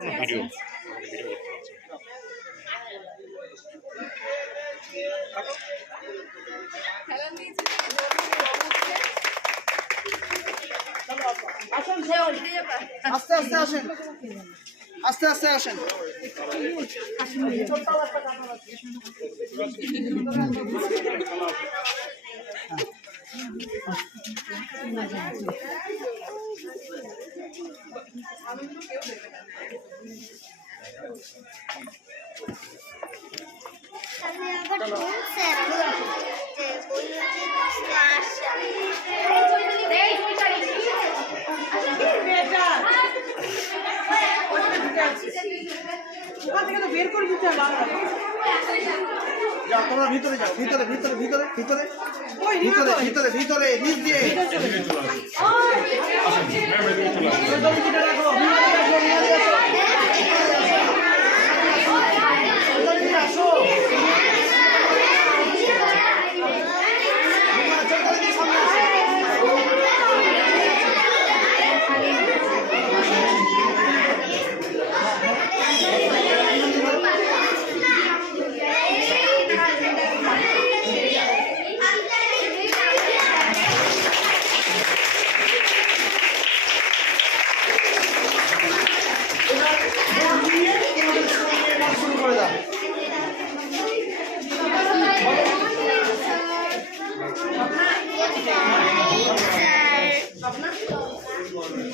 Video আস্তে আস্তে আসেন, আস্তে আস্তে আসেন। বের করে দিতে হবে। যাও তোমরা ভিতরে যাও, ভিতরে ভিতরে ভিতরে ভিতরে ভিতরে ভিতরে ভিতরে নিচ দিয়ে আসো।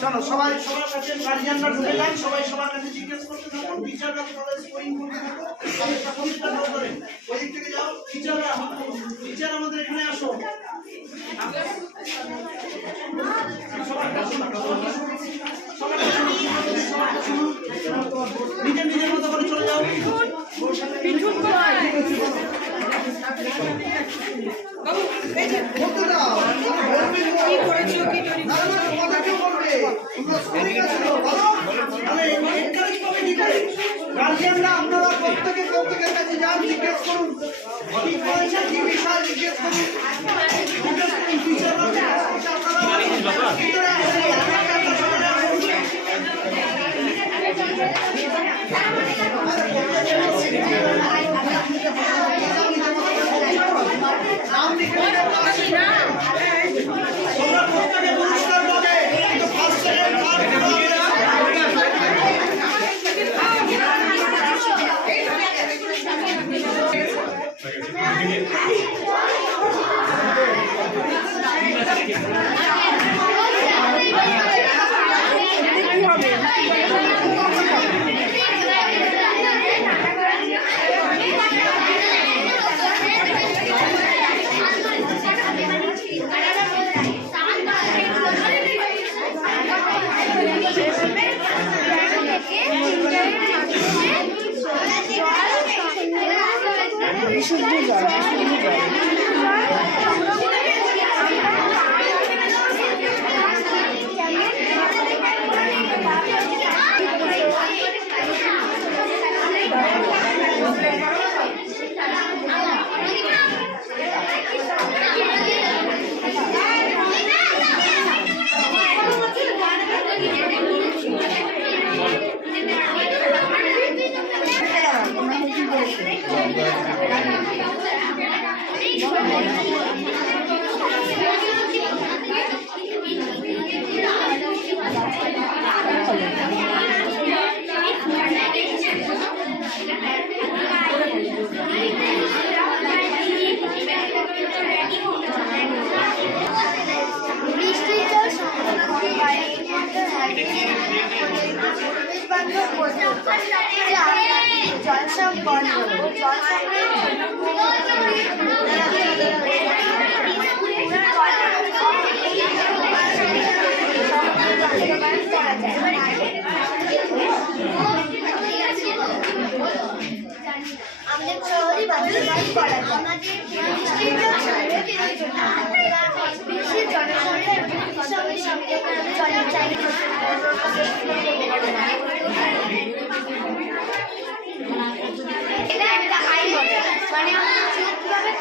চলো সবাই সবার কাছে গার্জিয়ানরা ঢুকে যান, সবাই সবার কাছে জিজ্ঞেস করতে থাকুন, টিচাররা তোমাদের স্কোরিং করতে থাকুন। একটা কমিটা নাও করে ওই দিক থেকে যাও। টিচাররা, টিচার আমাদের এখানে আসো। নিজের নিজের মতো করে চলে যাও। গার্জিয়ানরা আপনারা প্রত্যেকের কাছে যান, জিজ্ঞেস করুন কি করেছে, কি বিষয় জিজ্ঞেস করুন।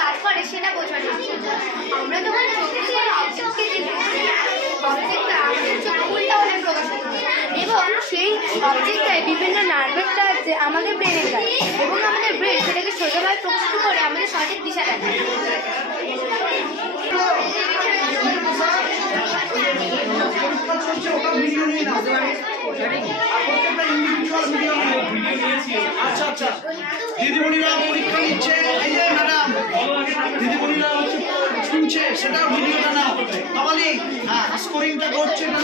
কাজ করে সেটা বোঝানো আমরা যখন অবজেক্টকে অবজেক্টটা উল্টা হলে প্রকাশ এবং সেই অবজেক্টটায় বিভিন্ন নার্ভের সাহায্যে আমাদের ব্রেনে যায় এবং আমাদের ব্রেন সেটাকে সোজাভাবে প্রস্তুত করে আমাদের সঠিক দিশা দেখায়। আচ্ছা আচ্ছা, দিদিমণিরা পরীক্ষা নিচ্ছে, এই যে ম্যাডাম দিদিমণিরা শুনছে, সেটা ভিডিওটা নাও। তাহলে হ্যাঁ, স্কোরিংটা করছে না।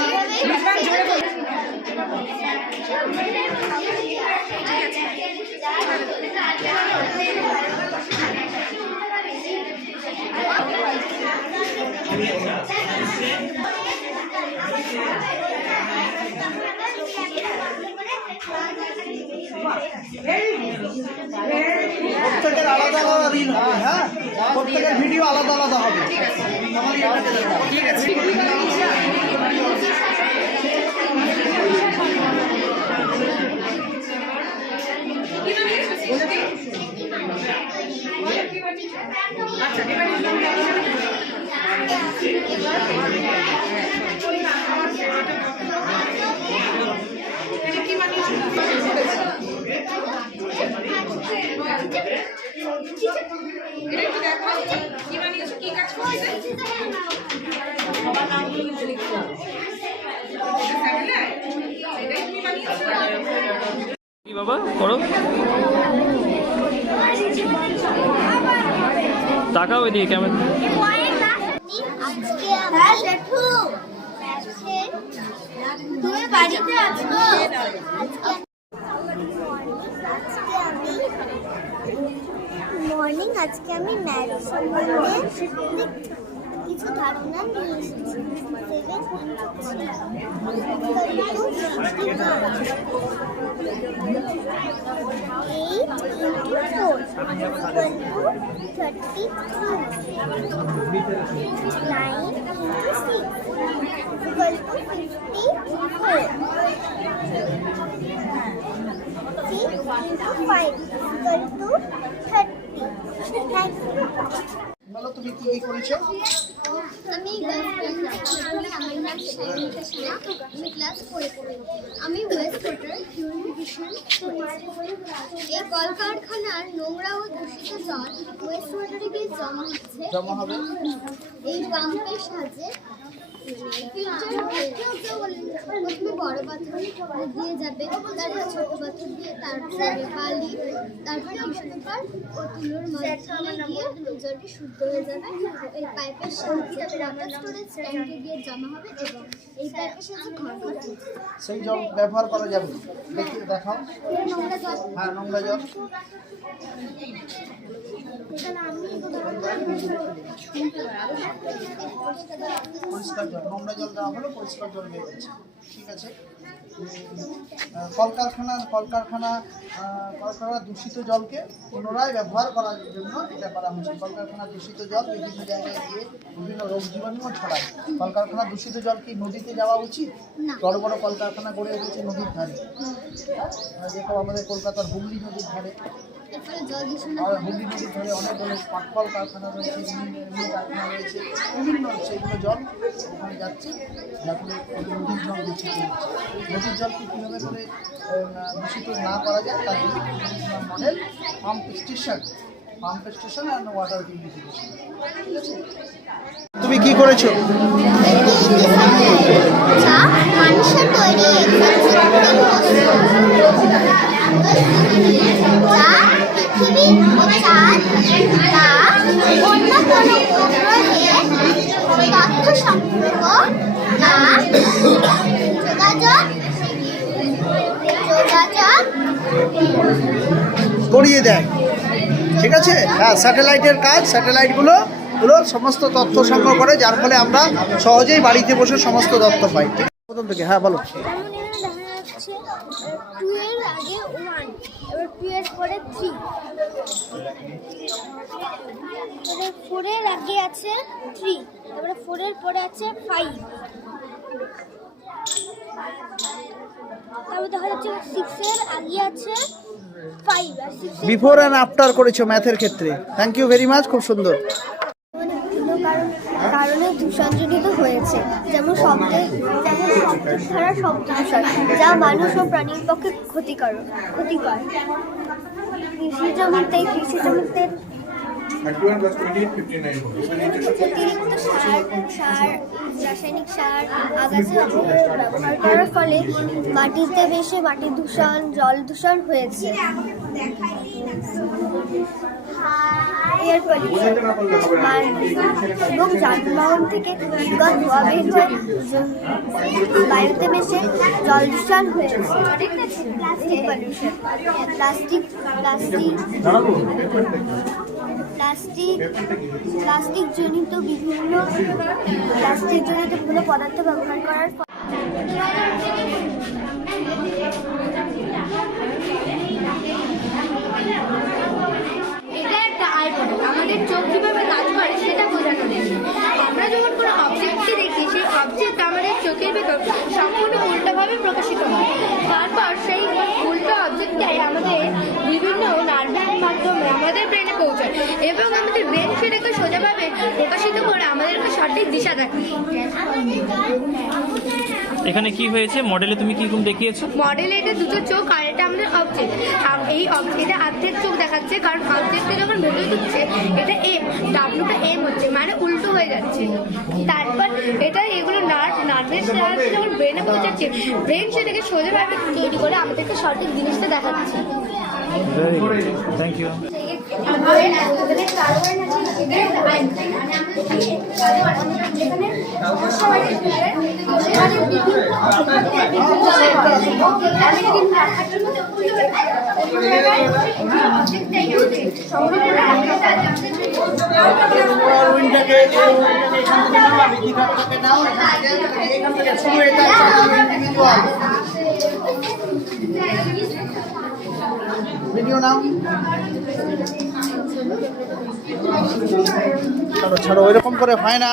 প্রত্যেকের আলাদা আলাদা রিল হবে, হ্যাঁ, প্রত্যেকের ভিডিও আলাদা আলাদা হবে। ঠিক আছে, কি বাবা করো, তাকাও এদিকে কেমন। তুমি বাড়িতে আছো? মর্নিং, আজকে আমি ম্যাথ সম্বন্ধে কিছু ধারণা নিয়ে এসেছি। 7 বলো তুমি কি কি করেছো? আমি ক্লাস 4 পড়ি। আমি ওয়েস্ট ওয়াটার পিউরিফিকেশন করেছি। এই কলকারখানার নোংরা ও দূষিত জল ওয়েস্ট ওয়াটারে গিয়ে জমা হবে এই পাম্পের সাহায্যে। প্রথমে বড় পাথর দিয়ে যাবে, তারপর ছোট পাথর দিয়ে, তারপরে বালি, তারপরে টিস্যু পেপার ও তুলোর মাধ্যমে গিয়ে জলটি শুদ্ধ হয়ে যাবে। এই পাইপের সাহায্যে ওয়াটার স্টোরেজ ট্যাঙ্কে গিয়ে জমা হবে এবং এই পাইপের সাহায্যে ঘর ঘর সেই জল ব্যবহার করা যাবে। দেখি দেখাও। নোংরা জল, হ্যাঁ, নোংরা জল। পরিষ্কার জল, নোংরা জল দেওয়া হলো, পরিষ্কার জল বের হচ্ছে। ঠিক আছে। কলকারখানা দূষিত জলকে পুনরায় ব্যবহার করার জন্য এটা করা হচ্ছে। কলকারখানার দূষিত জল বিভিন্ন জায়গায় গিয়ে বিভিন্ন রোগ জীবাণুও ছড়ায়। কলকারখানার দূষিত জল কি নদীতে যাওয়া উচিত? বড় বড় কলকারখানা গড়ে উঠেছে নদীর ধারে। দেখো আমাদের কলকাতার হুগলি নদীর ধারে, হুগলি নদীর ধারে অনেক পাটকল কারখানা রয়েছে, এমনি কারখানা রয়েছে, বিভিন্ন সেগুলো জল ওখানে যাচ্ছে, যার ফলে নদীর জল দূষিত হচ্ছে। নদীর জলকে কীভাবে করে দূষিত না করা যায় তার জন্য model pump station and water purification. ঠিক আছে। তুমি কি করেছো? মানুষের তৈরি পৃথিবী ও চাঁদ বা অন্য কোনো উপগ্রহের তথ্য সম্পর্ক বা যোগাযোগ করিয়ে দেয়। ঠিক আছে। হ্যাঁ, স্যাটেলাইটের কাজ, স্যাটেলাইটগুলো সমস্ত তথ্য সংগ্রহ করে, যার ফলে আমরা সহজেই বাড়িতে বসে সমস্ত তথ্য পাই। ঠিক আছে। প্রথম থেকে হ্যাঁ বলো। দেখা যাচ্ছে 2 এর আগে 1, এবার 2 এর পরে 3, 4 এর আগে আছে 3, এবারে 4 এর পরে আছে 5, তারপর দেখা যাচ্ছে 6 এর আগে আছে 5 আর 6 বিফোর অ্যান্ড আফটার করেছো ম্যাথের ক্ষেত্রে। থ্যাংক ইউ ভেরি মাচ, খুব সুন্দর। কারণ কারণে দূষণজনিত হয়েছে, যেমন শব্দের দ্বারা শব্দ দূষণ, যা মানুষ ও প্রাণীর পক্ষে ক্ষতিকর। কৃষি জমিতে অতিরিক্ত সার, রাসায়নিক সার, আগাছা ব্যবহার করার ফলে মাটিতে বেশি মাটি দূষণ, জল দূষণ হয়েছে। এয়ার পলিউশন এবং যানবাহন থেকে নির্গত ধোঁয়া বের হয়ে বায়ুতে মিশে জল দূষণ হয়েছে। প্লাস্টিক পলিউশন, প্লাস্টিক জনিত বিভিন্ন পদার্থ ব্যবহার করার ফলে এটা একটা আইপড, আমাদের চোখ কিভাবে কাজ করে সেটা বোঝানো যায়। আমরা যখন কোনো অবজেক্টকে দেখি, সেই অবজেক্ট আমাদের চোখের ভেতর সম্পূর্ণ উল্টোভাবে প্রকাশিত হয়। তারপর সেই উল্টো অবজেক্টটাই আমাদের বিভিন্ন নার্ভের মাধ্যমে আমাদের ব্রেনে পৌঁছায় এবং আমাদের ব্রেন সেটাকে সোজাভাবে প্রকাশিত করে আমাদেরকে সঠিক দিশা দেখায়। এখানে কি হয়েছে? মডেলে তুমি কি দেখিয়েছো? মডেলে এটা দুটো চোখ আর এটা আমাদের অবজেক্ট। এই এটা অর্ধেক চোখ দেখাচ্ছে, কারণ অবজেক্টটা যখন ভেতরে ঢুকছে এটা এম, ডাব্লুটা এম হচ্ছে, মানে উল্টো হয়ে যাচ্ছে। তারপর এটা এগুলো নার্ভের সাহায্যে যখন ব্রেনে পৌঁছাচ্ছে, ব্রেন সেটাকে সোজাভাবে তৈরি করে আমাদেরকে সঠিক জিনিসটা দেখাচ্ছে। Very good, thank you. Video নাও, ছাড়ো, ওইরকম করে হয় না।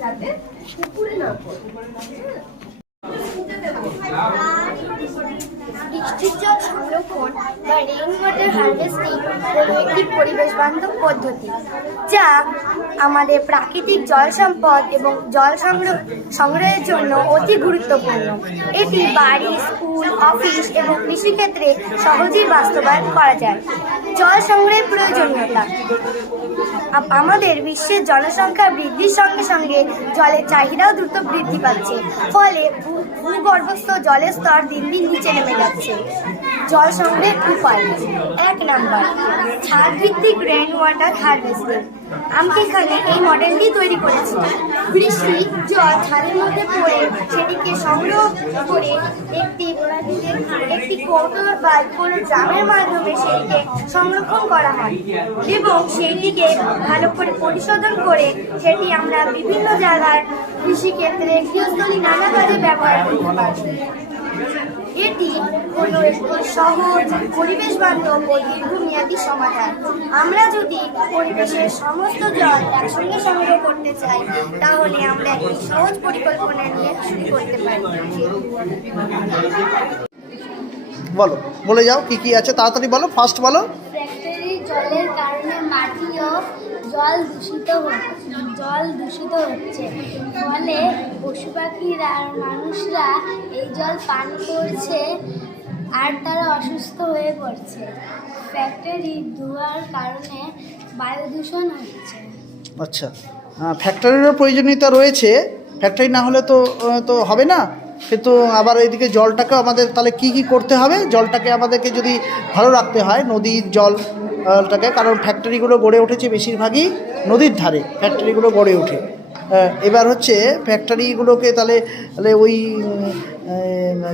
যাতে পুকুরে না পড়ে। বৃষ্টির জল সংরক্ষণ বা রেইন ওয়াটার হারভেস্টিং হলো একটি পরিবেশ বান্ধব পদ্ধতি যা আমাদের প্রাকৃতিক জল সম্পদ এবং জল সংগ্রহের জন্য অতি গুরুত্বপূর্ণ। এটি বাড়ি, স্কুল, অফিস এবং কৃষিক্ষেত্রে সহজেই বাস্তবায়ন করা যায়। জল সংগ্রহের প্রয়োজনীয়তা। আমাদের বিশ্বের জনসংখ্যা বৃদ্ধির সঙ্গে সঙ্গে জলের চাহিদাও দ্রুত বৃদ্ধি পাচ্ছে, ফলে ভূগর্ভস্থ জলের স্তর দিন দিন নিচে নেমে যাচ্ছে। জল সংগ্রহের উপায়: 1 নাম্বার, ছাদ ভিত্তিক রেইন ওয়াটার হারভেস্টিং। আমি এখানে এই মডেলটি তৈরি করেছি। বৃষ্টির জল ছাদের মধ্যে পড়ে সেটিকে সংগ্রহ করে একটি কৌটো বা কোনো ড্রামের মাধ্যমে সেটিকে সংরক্ষণ করা হয় এবং সেইটিকে ভালো করে পরিশোধন করে সেটি আমরা বিভিন্ন জায়গায় কৃষিক্ষেত্রে, গৃহস্থলী নানা কাজে ব্যবহার করতে পারি। এটি হলো একটি সহজ, পরিবেশ বান্ধব ও দীর্ঘমেয়াদী সমাধান। আমরা যদি পরিবেশের সমস্ত জল একসঙ্গে সংগ্রহ করতে চাই তাহলে আমরা একটি সহজ পরিকল্পনা নিয়ে শুরু করতে পারি। বলো, বলে যাও কি কি আছে, তাড়াতাড়ি বলো, ফার্স্ট বলো। ফ্যাক্টরির জলের কারণে মাটি ও জল দূষিত হচ্ছে, ফলে পশু পাখিরা আর মানুষরা এই জল পান করছে আর তারা অসুস্থ হয়ে পড়ছে। ফ্যাক্টরির ধোঁয়ার কারণে বায়ু দূষণ হচ্ছে। আচ্ছা, ফ্যাক্টরিরও প্রয়োজনীয়তা রয়েছে, ফ্যাক্টরি না হলে তো হবে না। কিন্তু আবার এইদিকে জলটাকেও আমাদের তাহলে কি করতে হবে, জলটাকে আমাদেরকে যদি ভালো রাখতে হয়, নদীর জলটাকে, কারণ ফ্যাক্টরিগুলো গড়ে উঠেছে বেশিরভাগই নদীর ধারে, ফ্যাক্টরিগুলো গড়ে ওঠে। এবার হচ্ছে ফ্যাক্টরিগুলোকে তাহলে ওই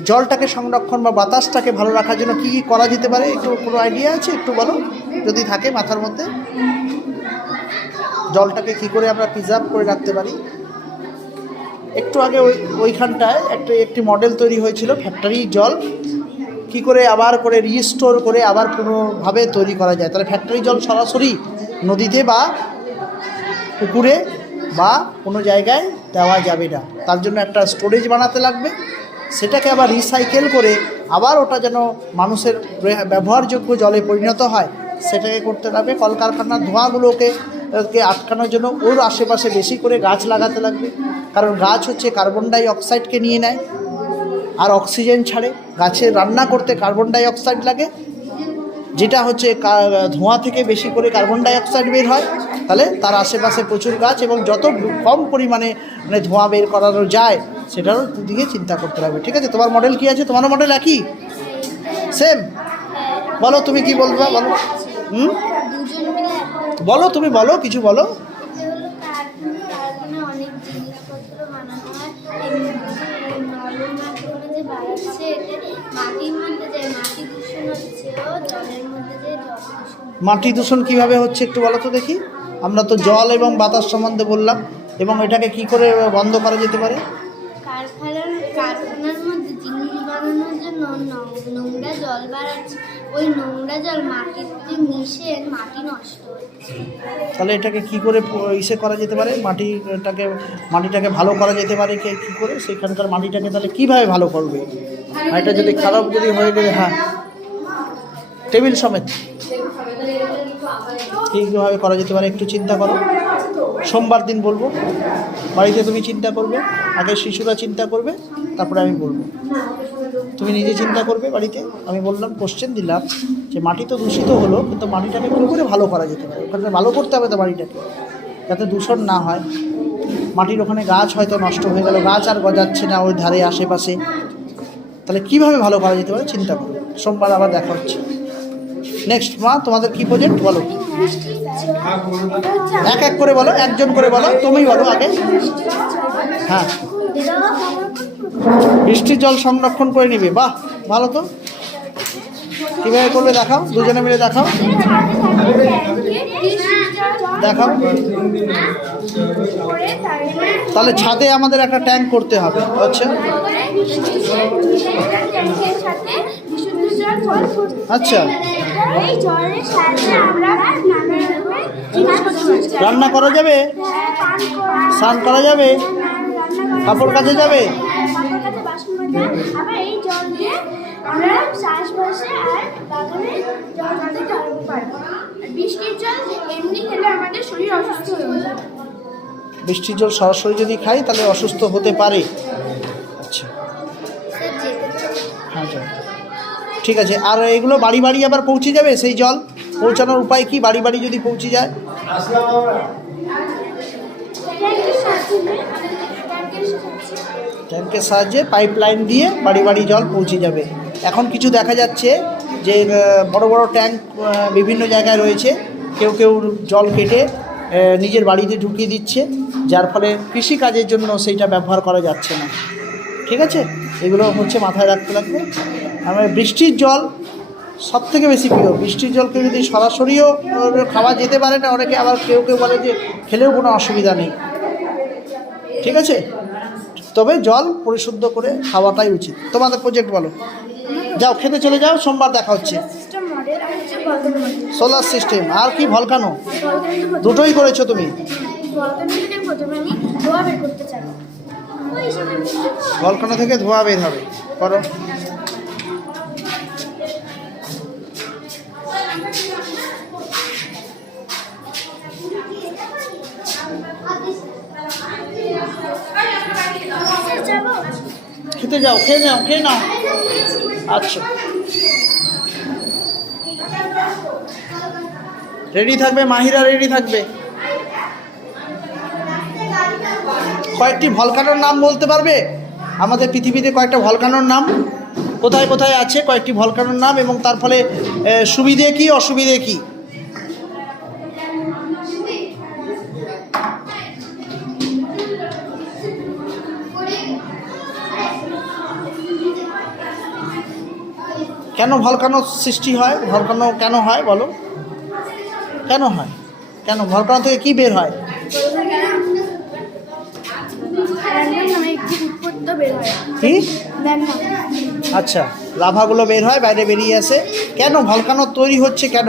জলটাকে সংরক্ষণ বা বাতাসটাকে ভালো রাখার জন্য কি করা যেতে পারে, একটু কোনো আইডিয়া আছে? একটু বলো যদি থাকে মাথার মধ্যে। জলটাকে কি করে আমরা প্রিজার্ভ করে রাখতে পারি? একটু আগে ওইখানটায় একটি মডেল তৈরি হয়েছিল, ফ্যাক্টরি জল কি করে আবার করে রিস্টোর করে আবার পুনঃভাবে তৈরি করা যায়। তাহলে ফ্যাক্টরি জল সরাসরি নদীতে বা পুকুরে বা কোনো জায়গায় দেওয়া যাবে না, তার জন্য একটা স্টোরেজ বানাতে লাগবে, সেটাকে আবার রিসাইকেল করে আবার ওটা যেন মানুষের ব্যবহারযোগ্য জলে পরিণত হয় সেটাকে করতে লাগবে। কলকারখানার ধোঁয়াগুলোকে আটকানোর জন্য ওর আশেপাশে বেশি করে গাছ লাগাতে লাগবে, কারণ গাছ হচ্ছে কার্বন ডাই অক্সাইডকে নিয়ে নেয় আর অক্সিজেন ছাড়ে। গাছের রান্না করতে কার্বন ডাই অক্সাইড লাগে, যেটা হচ্ছে ধোঁয়া থেকে বেশি করে কার্বন ডাই অক্সাইড বের হয়। তাহলে তার আশেপাশে প্রচুর গাছ এবং যত কম পরিমাণে ধোঁয়া বের করানো যায় সেটারও দিকে চিন্তা করতে হবে। ঠিক আছে, তোমার মডেল কি আছে? তোমারও মডেল একই, সেম? বলো তুমি কি বলবা, বলো। বলো, তুমি বলো, কিছু বলো। অনেক জিনিসপত্র বানানো হয়, নলের মাধ্যমে যে বাড়াচ্ছে মাটির মধ্যে যে মাটি দূষণ হচ্ছে ও জলের মধ্যে যে জল দূষণ। মাটি দূষণ কীভাবে হচ্ছে একটু বলো তো দেখি। আমরা তো জল এবং বাতাস সম্বন্ধে বললাম, এবং এটাকে কি করে বন্ধ করা যেতে পারে? কারখানার মধ্যে জিনিস বানানোর জন্য নোংরা জল বাড়াচ্ছে, ওই নোংরা জল মাটিতে মিশে মাটি নষ্ট হচ্ছে। তাহলে এটাকে কি করে করা যেতে পারে? মাটিটাকে ভালো করা যেতে পারে কি করে? সেখানকার মাটিটাকে তাহলে কিভাবে ভালো করবে? এটা যদি খারাপ যদি হয়ে গেলে, হ্যাঁ, টেবিল সমেত কীভাবে করা যেতে পারে একটু চিন্তা করো। সোমবার দিন বলবো, বাড়িতে তুমি চিন্তা করবে, আগে শিশুরা চিন্তা করবে, তারপরে আমি বলবো। তুমি নিজে চিন্তা করবে বাড়িতে। আমি বললাম, কোশ্চেন দিলাম যে মাটি তো দূষিত হলো, কিন্তু মাটিটাকে কী করে ভালো করা যেতে পারে? ওখানে ভালো করতে হবে তো মাটিটাকে, যাতে দূষণ না হয়। মাটির ওখানে গাছ হয়তো নষ্ট হয়ে গেল, গাছ আর গজাচ্ছে না ওই ধারে আশেপাশে, তাহলে কীভাবে ভালো করা যেতে পারে চিন্তা করো। সোমবার আবার দেখা হচ্ছে। নেক্সট মা, তোমাদের কি প্রজেক্ট বলো? এক এক করে বলো, একজন করে বলো, তুমি বলো আগে। হ্যাঁ, বৃষ্টির জল সংরক্ষণ করে নিবে, বাহ, ভালো তো। কীভাবে করবে দেখাও, দুজনে মিলে দেখাও, দেখাও। তাহলে ছাদে আমাদের একটা ট্যাঙ্ক করতে হবে। আচ্ছা আচ্ছা, রান্না করা যাবে, স্নান করা যাবে, কাপড় কাচা যাবে। আমরা শ্বাসবাসে আর বাগানে জল দিতে আরম্ভ পারি। বৃষ্টির জল এমনি খেলে আমাদের শরীর অসুস্থ হয়ে যায়। বৃষ্টির জল সরাসরি যদি খাই তাহলে অসুস্থ হতে পারে। আচ্ছা, হ্যাঁ চল, ঠিক আছে। আর এগুলো বাড়ি বাড়ি আবার পৌঁছে যাবে? সেই জল পৌঁছানোর উপায় কি? বাড়ি বাড়ি যদি পৌঁছে যায়, ট্যাঙ্কের সাহায্যে পাইপ লাইন দিয়ে বাড়ি বাড়ি জল পৌঁছে যাবে। এখন কিছু দেখা যাচ্ছে যে বড় বড় ট্যাঙ্ক বিভিন্ন জায়গায় রয়েছে, কেউ কেউ জল কেটে নিজের বাড়িতে ঢুকিয়ে দিচ্ছে, যার ফলে কৃষিকাজের জন্য সেইটা ব্যবহার করা যাচ্ছে না। ঠিক আছে, এগুলো হচ্ছে মাথায় রাখতে লাগবে। আমরা বৃষ্টির জল সব থেকে বেশি প্রিয়। বৃষ্টির জলকে যদি সরাসরিও খাওয়া যেতে পারে না, অনেকে আবার কেউ কেউ বলে যে খেলেও কোনো অসুবিধা নেই। ঠিক আছে, তবে জল পরিশুদ্ধ করে খাওয়াটাই উচিত। তোমাদের প্রজেক্ট বলো, যাও খেতে চলে যাও, সোমবার দেখা হচ্ছে। সোলার সিস্টেম আর কি ভলকানো, দুটোই করেছো তুমি? ভলকানো থেকে ধোঁয়া বের হবে, করো। খেতে যাও, খেয়ে নাও, খেয়ে নাও। আচ্ছা, রেডি থাকবে, মাহিরা রেডি থাকবে। কয়েকটি ভলকানোর নাম বলতে পারবে? আমাদের পৃথিবীতে কয়েকটা ভলকানোর নাম কোথায় কোথায় আছে, কয়েকটি ভলকানোর নাম, এবং তার ফলে সুবিধে কি অসুবিধে কি? কেন ভলকানো সৃষ্টি হয়? ভলকানো কেন হয় বলো? কেন হয়? কেন ভলকানো থেকে কি বের হয়? কি? আচ্ছা, লাভাগুলো বের হয়, বাইরে বেরিয়ে আসে। কেন ভলকানো তৈরি হচ্ছে কেন?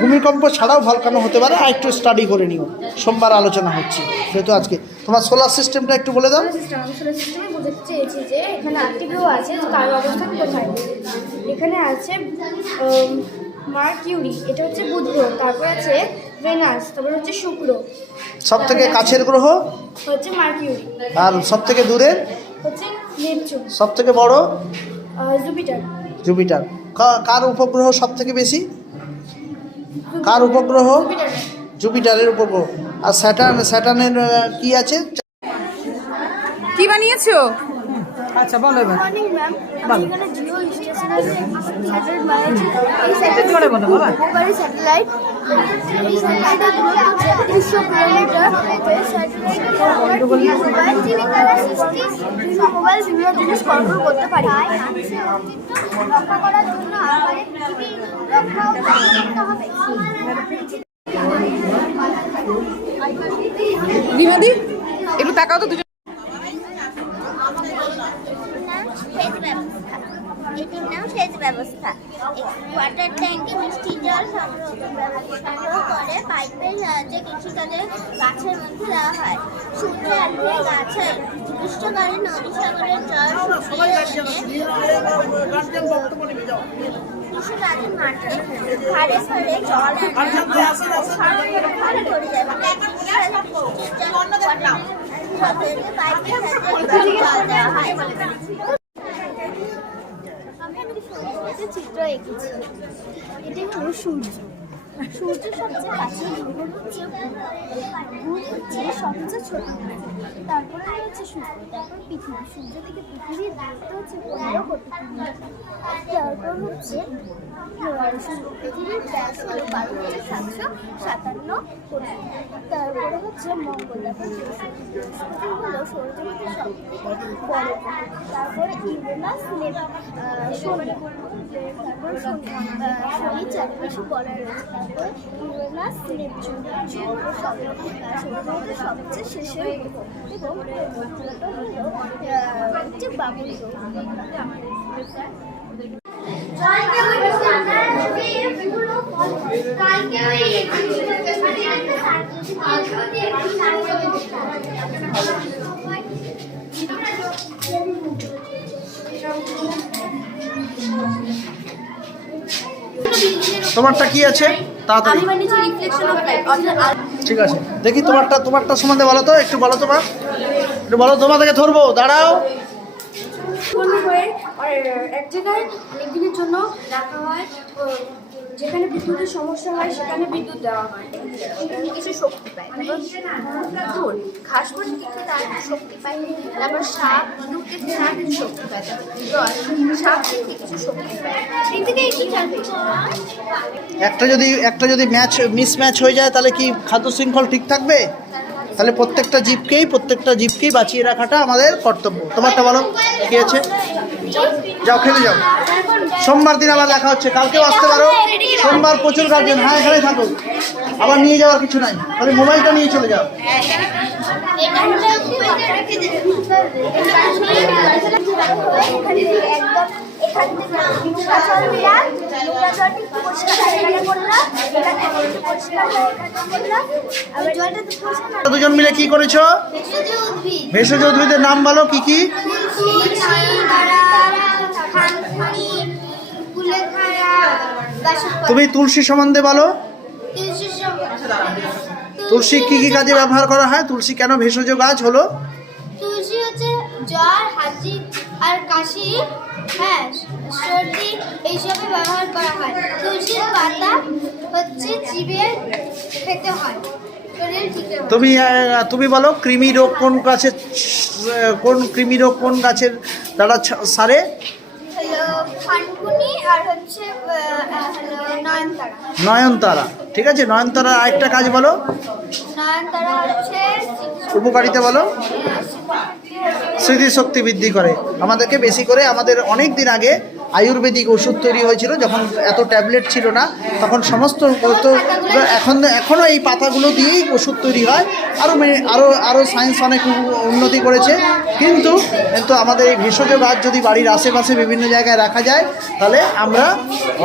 ভূমিকম্প ছাড়াও ভলকানো হতে পারে, আর একটু স্টাডি করে নিও, সোমবার আলোচনা হচ্ছে। যেহেতু আজকে তোমার সোলার সিস্টেমটা একটু বলে দাও। সোলার সিস্টেমে বোঝাতে চেয়েছি যে এখানে 8টি গ্রহ আছে, কার অবস্থান কোথায়। এখানে আছে মার্কিউরি, এটা হচ্ছে বুধ গ্রহ, তারপর আছে ভেনাস, তারপর হচ্ছে শুক্র। সব থেকে কাছের গ্রহ হচ্ছে মার্কিউরি, আর সব থেকে দূরের হচ্ছে নেপচুন। সব থেকে বড় জুপিটার। জুপিটার। কার উপগ্রহ সব থেকে বেশি? কার উপগ্রহ? জুপিটারের উপগ্রহ। আর স্যাটার্নের কি আছে? কি বানিয়েছো? আচ্ছা বলো এবার। মর্নিং ম্যাম, এখানে জিও স্টেশনারি স্যাটেলাইট বানিয়েছি। এই স্যাটেলাইট উপকারী স্যাটেলাইট, এই স্যাটেলাইটের দূরত্ব 3600 কিলোমিটার। এই স্যাটেলাইটের মোবাইল বিভিন্ন জিনিস কন্ট্রোল করতে পারি। রক্ষা করার জন্য আমাদের পৃথিবীর রক্ষাও করতে হবে। বিনোদি একটু তাকাও তো দুজন। এটির নাম সেচ ব্যবস্থা। ওয়াটার ট্যাঙ্কে বৃষ্টির জল সংগ্রহ করে পাইপের সাহায্যে কৃষিকাজে গাছের মধ্যে দেওয়া হয়। সূর্যের আলোতে গাছের গ্রীষ্মকালে নদী সাগরের জল শুকিয়ে কৃষিকাজের মাঠে ঘাড়ে ঘাড়ে জল ভালো করে যায়। পাইপের সাহায্যে জল দেওয়া হয়। আমি একটি সুন্দর চিত্র এঁকেছি। এটি হলো সূর্য। সূর্যের সবচেয়ে কাছের গ্রহ হচ্ছে বুধ, হচ্ছে সবচেয়ে ছোট। তারপরে হচ্ছে শুক্র, তারপর পৃথিবী। সূর্য থেকে পৃথিবীর দূরত্ব হচ্ছে 15 কোটি কিলোমিটার। তারপর হচ্ছে পৃথিবীর ব্যাস হলো 12,757 কোটি। তারপরে হচ্ছে মঙ্গল, তারপর বৃহস্পতি হলো সৌরজগতের সবথেকে বড়। তারপরে ইউরেনাস, শনি, তারপর শনি চারপাশে বলা রয়েছে। তারপর ইউরেনাস, নেপচুন সৌরজগতের সবচেয়ে শেষের গ্রহ, এবং মধ্যটা হলো হচ্ছে বাবুল গ্রহ। তোমারটা কি আছে তাড়াতাড়ি? ঠিক আছে, দেখি তোমারটা সম্বন্ধে বলো তো, একটু বলো একটু বলো, তোমার থেকে ধরবো, দাঁড়াও। এক জায়গায় অনেকদিনের জন্য রাখা হয়, যেখানে বিদ্যুতের সমস্যা হয় সেখানে বিদ্যুৎ দেওয়া হয়, কিছু শক্তি পায়। তারপর ঘাস বসে কিছু তার শক্তি পায়, তারপর সাপ ইঁদুর থেকে তার কিছু শক্তি পায়, জল সাপ থেকে কিছু শক্তি পায়। এই থেকে একটু জানতে একটা যদি মিসম্যাচ হয়ে যায় তাহলে কি খাদ্য শৃঙ্খল ঠিক থাকবে? তাহলে প্রত্যেকটা জীবকেই বাঁচিয়ে রাখাটা আমাদের কর্তব্য। তোমারটা বলো কি আছে? যাও খেলে যাও, সোমবার দিন আবার দেখা হচ্ছে, কালকেও আসতে পারো। সোমবার প্রচুর গার্জেন, হ্যাঁ এখানে থাকো, আবার নিয়ে যাওয়ার কিছু নাই, তাহলে মোবাইলটা নিয়ে চলে যাও। দুজন মিলে কি করেছো? ভেষজ উদ্ভিদের নাম বলো, কি কি? তুমি তুলসী সম্বন্ধে বলো, তুলসী কি কি কাজে ব্যবহার করা হয়? তুলসী কেন ভেষজ গাছ হলো? তুলসী হচ্ছে জ্বর, হাঁচি আর কাশি, হ্যাঁ সর্দি এইসবে ব্যবহার করা হয়। তুলসীর পাতা হচ্ছে চিবিয়ে খেতে হয়, শরীর ঠিক রাখে। তুমি বলো কৃমি রোগ কোন গাছের দ্বারা সারে? ফানকুনি আর হচ্ছে নয়নতারা। নয়নতারা, ঠিক আছে। নয়নতারার আরেকটা কাজ বলো, নয়নতারা হচ্ছে উপকারিতা বলো। স্মৃতিশক্তি বৃদ্ধি করে। আমাদেরকে বেশি করে, আমাদের অনেক দিন আগে আয়ুর্বেদিক ওষুধ তৈরি হয়েছিল, যখন এত ট্যাবলেট ছিল না, তখন সমস্ত এখনও এই পাতাগুলো দিয়েই ওষুধ তৈরি হয়। আরও সায়েন্স অনেক উন্নতি করেছে, কিন্তু আমাদের এই ভেষজ গাছ যদি বাড়ির আশেপাশে বিভিন্ন জায়গায় রাখা যায়, তাহলে আমরা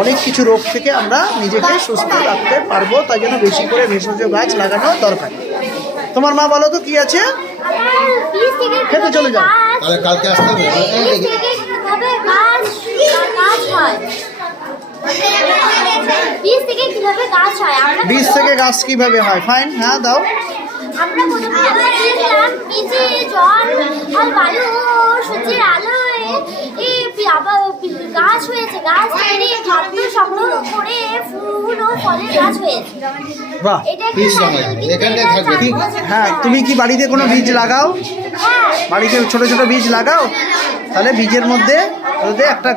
অনেক কিছু রোগ থেকে আমরা নিজেকে সুস্থ রাখতে পারবো। তাই জন্য বেশি করে ভেষজ গাছ লাগানো দরকার। তোমার মা বলো তো কি আছে? খেতে চলে যাও, তাহলে কালকে আসতে হবে। বীজ থেকে গাছ কিভাবে হয়? ফাইন, হ্যাঁ দাও। আমরা বীজে জল আর বালু সূর্যের আলোয় গাছ হয়েছে, গাছ তৈরি খাদ্য সংগ্রহ করে ফুল ও ফলের গাছ হয়েছে। বাহ, বীজ এখানটায় থাকবে। হ্যাঁ, তুমি কি বাড়িতে কোনো বীজ লাগাও? বাড়িতে ছোট ছোট বীজ লাগাও, তাহলে বীজের মধ্যে একটা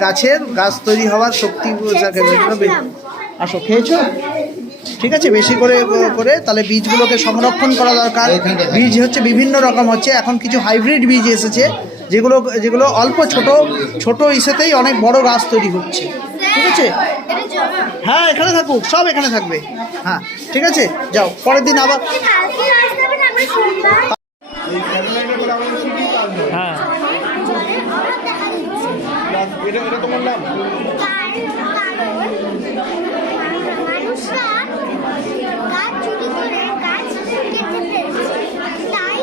গাছ তৈরি হওয়ার শক্তি। আসো, খেয়েছো? ঠিক আছে, বেশি করে তাহলে বীজগুলোকে সংরক্ষণ করা দরকার। বীজ হচ্ছে বিভিন্ন রকম হচ্ছে, এখন কিছু হাইব্রিড বীজ এসেছে, যেগুলো অল্প ছোট ইসেতেই অনেক বড় গাছ তৈরি হচ্ছে। ঠিক আছে, হ্যাঁ এখানে থাকুক, সব এখানে থাকবে। হ্যাঁ ঠিক আছে, যাও, পরের দিন আবার। হ্যাঁ, এটা তোমার নাম? মানুষরা গাছ চুরি করে গাছ কেটে ফেলছে, তাই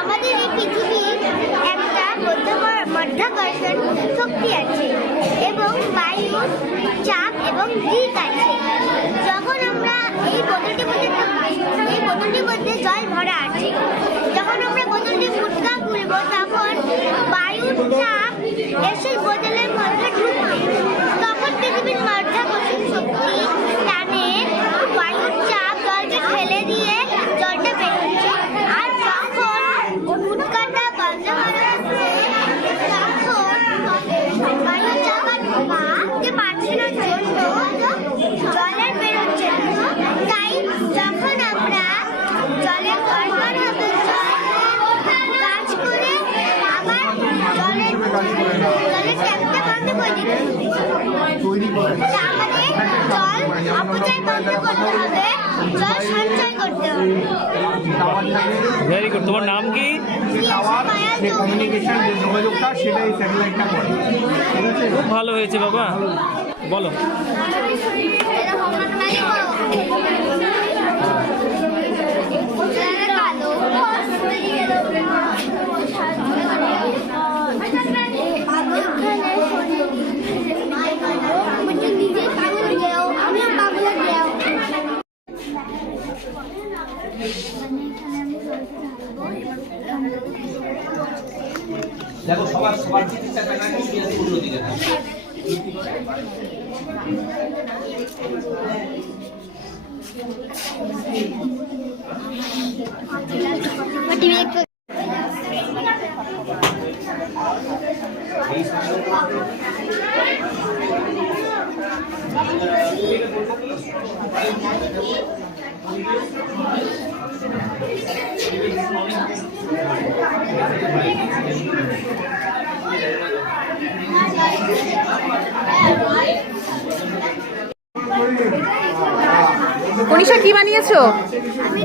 আমাদের এই পৃথিবীর একটা মাধ্যাকর্ষণ শক্তি আছে এবং বায়ুর চাপ এবং দিক আছে। যখন আমরা এই বোতলটির মধ্যে জল ভরা আছে, যখন আমরা বোতলটি ফুটকা খুলবো, তখন বায়ুর চাপ এসে বোতলের মধ্যে ঢুকবে। তখন পৃথিবীর মাধ্যাকর্ষণ শক্তি টানে বায়ুর চাপ জলকে ফেলে দিয়ে জলটা বেরোচ্ছে। আর যখন ফুটকাটা বন্ধ করা হচ্ছে, তখন বায়ুর চাপ আর ঢোকাতে পারছে না জন্য জলের বেরোচ্ছে। তাই যখন আমরা জলের দরকার হবে, গাছ করে আবার জলের ট্যাপটা বন্ধ করে দিতে হবে। আমাদের জল অপচয় বন্ধ করতে হবে, জল সঞ্চয় করতে হবে। Very good. তোমার নাম কি? যে টাওয়ার যে কমিউনিকেশন যে যোগাযোগটা সেটা এই স্যাটেলাইটটা করে। ঠিক আছে, খুব ভালো হয়েছে বাবা, বলো। मुझे नीचे पागल गया আমি পাগল গেও দেখো সবার সবার চিকিৎসা টাকা দিয়ে পুরো দিকে কনিশা কি বানিয়েছো? আমি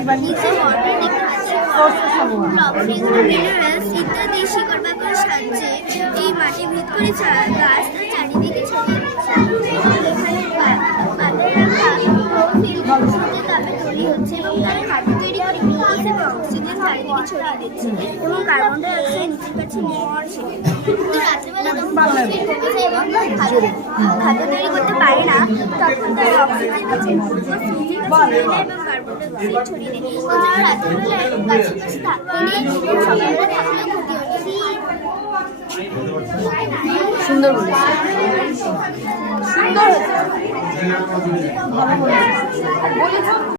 আমরা নিচে ওয়াটার দেখতে পাচ্ছি মিনারেলস ইত্যাদি শিকড় বাকড় সাহায্যে এই মাটি ভেদ করে গাছ তার চারিদিকে ছড়িয়ে দিচ্ছে। এখানে পাতায় রাখা সূর্যের তাপে তৈরি হচ্ছে এবং তারা খাদ্য তৈরি করে গ্লুকোজ এবং অক্সিজেন চারিদিকে ছড়িয়ে দিচ্ছে এবং কার্বন ডাই অক্সাইড নিচের কাছে নিয়ে আসছে। কিন্তু রাত্রেবেলা যখন ফসফেট কমে যায় এবং খাদ্য তৈরি করতে পারে না, তখন তারা অক্সিজেন কাছে সূর্যের কাছে নিয়ে যায় এবং কার্বন ডাই অক্সাইড ছড়িয়ে দেয়। এছাড়া রাত্রেবেলায় গাছের কাছে থাকতে নেই, সকালবেলা থাকলেও ক্ষতি হচ্ছে। সুন্দর বলেছো। সুন্দর হয়েছে।